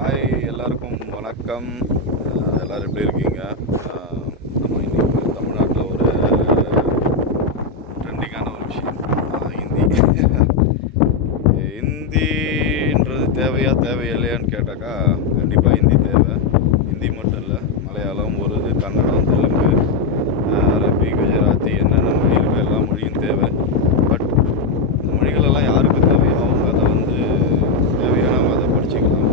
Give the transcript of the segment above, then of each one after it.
Hi, எல்லாருக்கும் வணக்கம். எல்லோரும் எப்படி இருக்கீங்க? நம்ம இன்றைக்கி தமிழ்நாட்டில் ஒரு ட்ரெண்டிங்கான ஒரு விஷயம், ஹிந்தி. ஹிந்தின்றது தேவையில்லையான்னு கேட்டாக்கா, கண்டிப்பாக ஹிந்தி தேவை. ஹிந்தி மட்டும் இல்லை, மலையாளம், உருது, கன்னடம், தெலுங்கு, அரபி, குஜராத்தி, என்னென்ன மொழி இருக்கோ எல்லா மொழியும் தேவை. பட் இந்த மொழிகளெல்லாம் யாருக்கு தேவையோ அவங்க அதை தேவையானவங்க அதை படிச்சுக்கலாம்.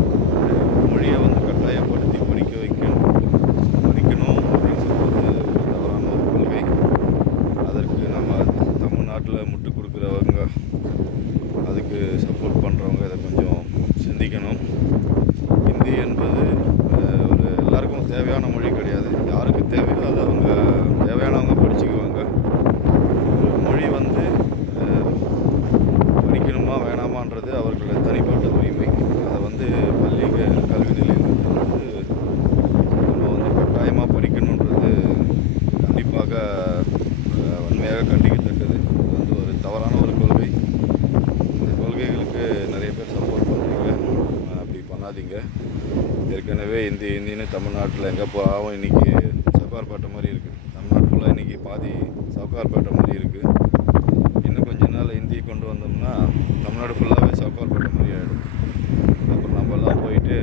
மொழியை கட்டாயப்படுத்தி படிக்கணும் அப்படின்னு சொல்வது ஒரு தவறான ஒரு கொள்கை. அதற்கு நம்ம தமிழ்நாட்டில் முட்டு கொடுக்குறவங்க, அதுக்கு சப்போர்ட் பண்ணுறவங்க இதை கொஞ்சம் சிந்திக்கணும். ஹிந்தி என்பது ஒரு எல்லாருக்கும் தேவையான மொழி கிடையாது. யாருக்கு தேவையோ அதை அவங்க தேவையானவங்க படிச்சுக்குவாங்க. ஒரு மொழி படிக்கணுமா வேணாமான்றது அவர்களோட தனிப்பட்ட உரிமை. அதை பள்ளி கல்வி நிலையத்தில் நம்ம கட்டாயமாக படிக்கணுன்றது கண்டிப்பாக வன்மையாக கண்டிக்கத்தக்கது. இது ஒரு தவறான ஒரு கொள்கை. இந்த கொள்கைகளுக்கு நிறைய பேர் சப்போர்ட் பண்ணுறீங்க. அப்படி பண்ணாதீங்க. ஏற்கனவே இந்தின்னு தமிழ்நாட்டில் எங்கே போகாமல் இன்றைக்கி சவுகார்பேட்டை மாதிரி இருக்குது. தமிழ்நாடு ஃபுல்லாக இன்றைக்கி பாதி சவுகார்பேட்டை மாதிரி இருக்குது. இன்னும் கொஞ்ச நாள் ஹிந்தி கொண்டு வந்தோம்னா தமிழ்நாடு ஃபுல்லாகவே சவுகார்பேட்டை மாதிரி ஆகிடும். அப்புறம் நம்மலாம் போயிட்டு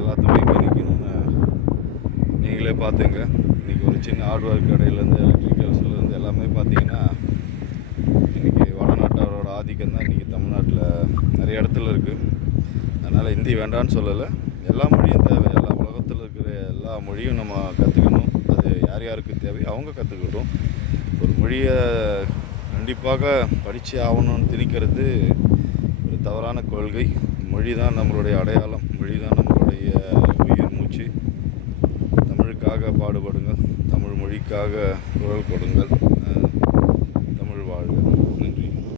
எல்லாத்தையும் இங்கே நிற்கணும்னு நீங்களே பார்த்துங்க. இன்றைக்கி ஒரு சின்ன ஹார்ட்வேர் கடையிலேருந்து எலக்ட்ரிக்கல்ஸ்லேருந்து எல்லாமே பார்த்தீங்கன்னா இன்றைக்கி வடநாட்டாரோட ஆதிக்கம் தான் இன்றைக்கி தமிழ்நாட்டில் நிறைய இடத்துல இருக்குது. அதனால் ஹிந்தி வேண்டான்னு சொல்லலை, எல்லா மொழியும் தேவை. எல்லா உலகத்தில் இருக்கிற எல்லா மொழியும் நம்ம கற்றுக்கணும். அது யார் யாருக்கு தேவையோ அவங்க கற்றுக்கட்டும். ஒரு மொழியை கண்டிப்பாக படித்து ஆகணும்னு திணிக்கிறது ஒரு தவறான கொள்கை. மொழி தான் நம்மளுடைய அடையாளம், மொழி தான் நம்மளுடைய உயிர் மூச்சு. தமிழுக்காக பாடுபடுங்கள், தமிழ் மொழிக்காக குரல் கொடுங்கள்.